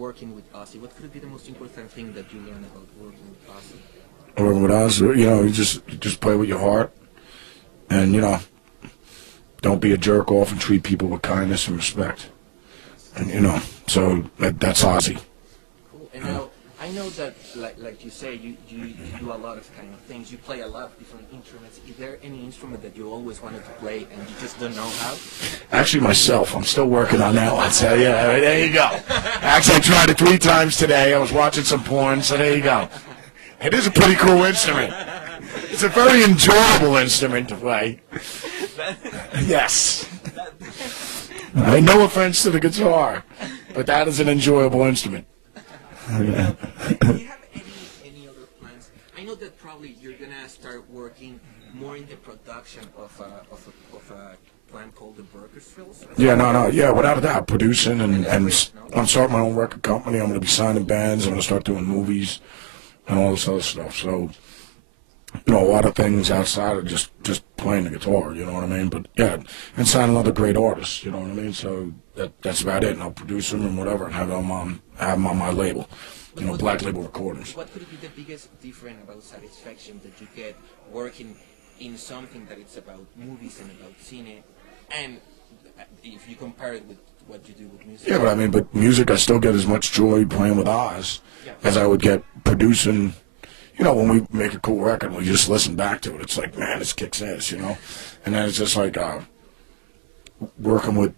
working with Ozzy, what could be the most important thing that you learned about working with Ozzy? Working with us, you just play with your heart, and don't be a jerk off and treat people with kindness and respect. And so that's Ozzy. Cool. And now I know that, like you say, you do a lot of kind of things. You play a lot of different instruments. Is there any instrument that you always wanted to play and you just don't know how? Actually, myself. I'm still working on that one. So yeah, there you go. Actually, I tried it 3 times today. I was watching some porn, so there you go. It is a pretty cool instrument. It's a very enjoyable instrument to play. Yes. No offense to the guitar, but that is an enjoyable instrument. Do you have any other plans? I know that probably you're gonna start working more in the production of a plant called the Burgersville. Yeah, without a doubt, producing and I'm starting my own record company. I'm gonna be signing bands. I'm gonna start doing movies and all this other stuff. So, a lot of things outside of just playing the guitar, you know what I mean? But yeah, and signing other great artists, you know what I mean? So that's about it. And I'll produce them and whatever, and have them on my label, Black Label Recordings. What could be the biggest difference about satisfaction that you get working in something that it's about movies and about cine, and if you compare it with what you do with music? Yeah, but music, I still get as much joy playing with Oz as I would get producing. When we make a cool record, we just listen back to it. It's like, man, this kicks ass, And then it's just like working with,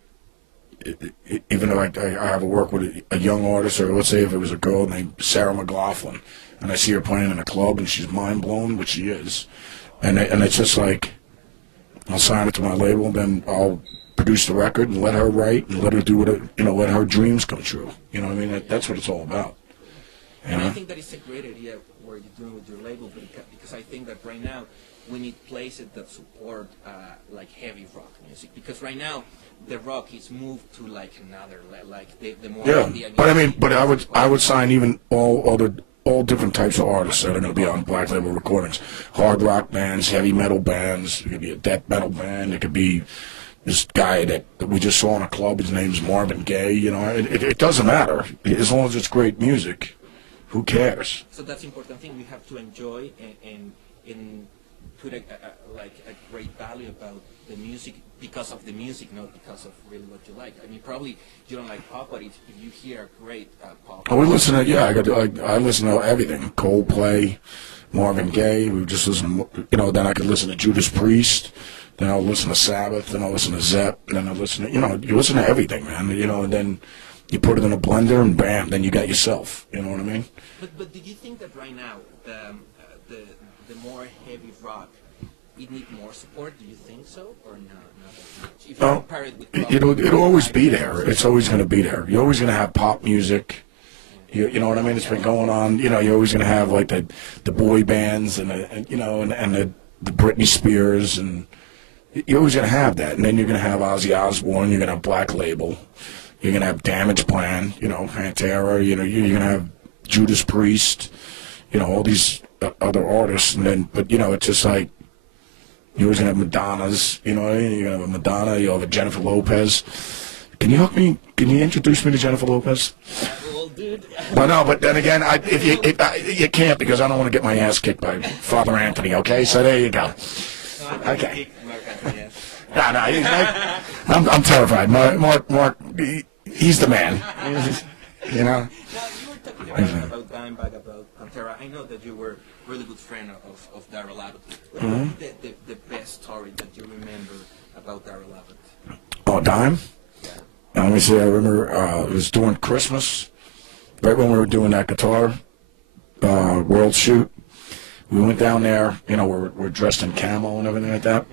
even though I have to work with a young artist, or let's say if it was a girl named Sarah McLaughlin, and I see her playing in a club and she's mind blown, which she is, and it's just like, I'll sign it to my label, and then I'll produce the record and let her write and let her do let her dreams come true. You know what I mean? That's what it's all about. And I think that is a great idea what you're doing with your label, because I think that right now we need places that support like heavy rock music, because right now the rock is moved to like another like the more but I would sign even all different types of artists that are going to be on Black Label Recordings. Hard rock bands, heavy metal bands. It could be a death metal band. It could be this guy that we just saw in a club. His name's Marvin Gaye. It doesn't matter as long as it's great music. Who cares? So that's the important thing. We have to enjoy and put a great value about the music because of the music, not because of really what you like. I mean, probably you don't like pop, but if you hear great pop. Oh, we listen to I listen to everything. Coldplay, Marvin Gaye. We just listen. Then I could listen to Judas Priest. Then I'll listen to Sabbath. Then I'll listen to Zepp. Then I'll listen to you listen to everything, man. And then you put it in a blender and bam, then you got yourself. You know what I mean? But do you think that right now the more heavy rock it need more support? Do you think so or not that much? If you compare it with it'll always be there. It's always going to be there. You're always going to have pop music. You know what I mean? It's been going on. You're always going to have like the boy bands and the Britney Spears, and you're always going to have that. And then you're going to have Ozzy Osbourne. You're going to have Black Label. You're going to have Damage Plan, Pantera, you're going to have Judas Priest, all these other artists. And then, but, it's just like, you're always going to have Madonnas, you're going to have a Madonna, you'll have a Jennifer Lopez. Can you help me? Can you introduce me to Jennifer Lopez? Well, dude. But then again, you can't, because I don't want to get my ass kicked by Father Anthony, okay? So there you go. Okay. No, I'm terrified. Mark, he's the man. Now, you were talking about Dimebag, about Pantera. I know that you were a really good friend of Daryl Abbott. What is the best story that you remember about Daryl Abbott? Oh, Dime? Yeah. Let me see. I remember it was during Christmas, right when we were doing that guitar world shoot. We went down there. We're dressed in camo and everything like that.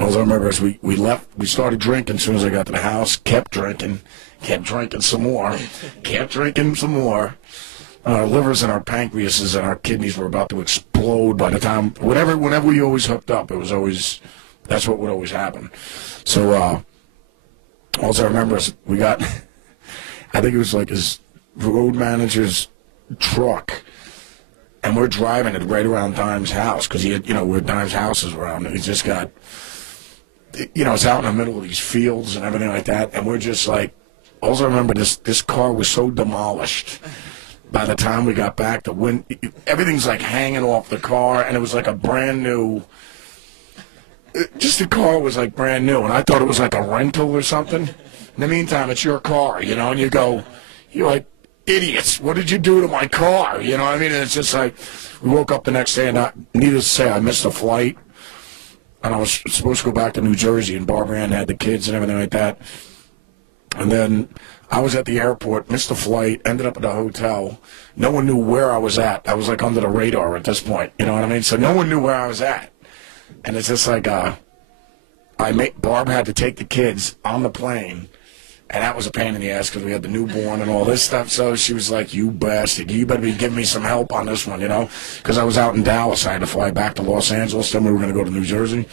All I remember is we left. We started drinking as soon as I got to the house. Kept drinking some more. Kept drinking some more. Our livers and our pancreases and our kidneys were about to explode by the time. Whenever we always hooked up, that's what would always happen. So all I remember is we got. I think it was like his road manager's truck. And we're driving it right around Dime's house, because he had, where Dime's house is around. And he's just got, it's out in the middle of these fields and everything like that. And we're just like all I remember, this car was so demolished. By the time we got back, everything's like hanging off the car, and it was like a brand new. Just the car was like brand new, and I thought it was like a rental or something. In the meantime, it's your car, you know, and you're like, idiots, what did you do to my car? You know what I mean? And it's just like, we woke up the next day, and needless to say, I missed a flight, and I was supposed to go back to New Jersey, and Barbara Ann had the kids and everything like that. And then I was at the airport, missed the flight, ended up at a hotel. No one knew where I was at. I was like under the radar at this point, you know what I mean? So no one knew where I was at. And it's just like, Barb had to take the kids on the plane, and that was a pain in the ass because we had the newborn and all this stuff. So she was like, you bastard, you better be giving me some help on this one, you know, because I was out in Dallas. I had to fly back to Los Angeles, then we were going to go to New Jersey.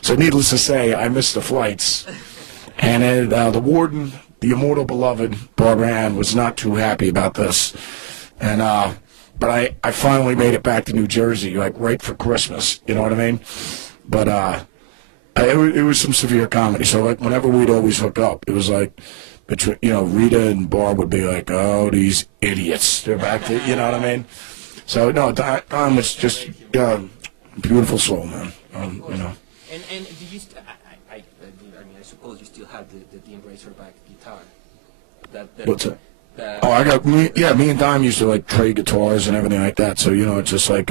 So needless to say, I missed the flights. And the warden, the immortal beloved, Barbara Ann, was not too happy about this. And but I finally made it back to New Jersey, like right for Christmas, you know what I mean? But it was some severe comedy. So like whenever we'd always hook up, it was like, between, you know, Rita and Barb would be like, oh, these idiots, they're back to, you know what I mean? So no, Don was just beautiful soul, man. You know. And do you? I mean, I suppose you still have the Dean Razorback guitar. What's that? Oh, I got me and Dime used to like trade guitars and everything like that. So you know, it's just like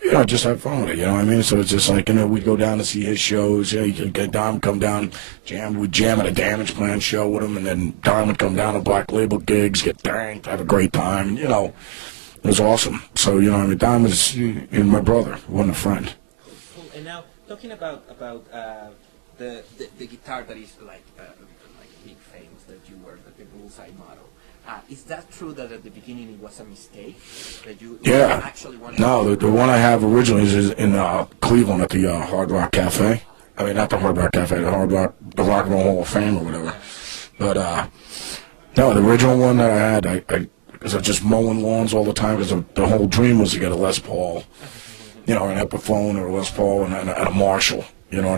you know, just have fun with it. You know what I mean? So it's just like, you know, we'd go down to see his shows. You know, you could get Dime come down, we'd jam at a Damage Plan show with him, and then Dime would come down to Black Label gigs, get danked, have a great time. You know, it was awesome. So you know, I mean, Dime was my brother, wasn't a friend. Cool. And now talking about the guitar that is like big famous that you were the Bullseye model. Is that true that at the beginning it was a mistake that you actually wanted? No, the one I have originally is in Cleveland at the Hard Rock Cafe. I mean, not the Hard Rock Cafe, the Rock and Roll Hall of Fame or whatever. But no, the original one that I had, because I was just mowing lawns all the time. Because the whole dream was to get a Les Paul, you know, an Epiphone or a Les Paul and a Marshall. You know what I mean?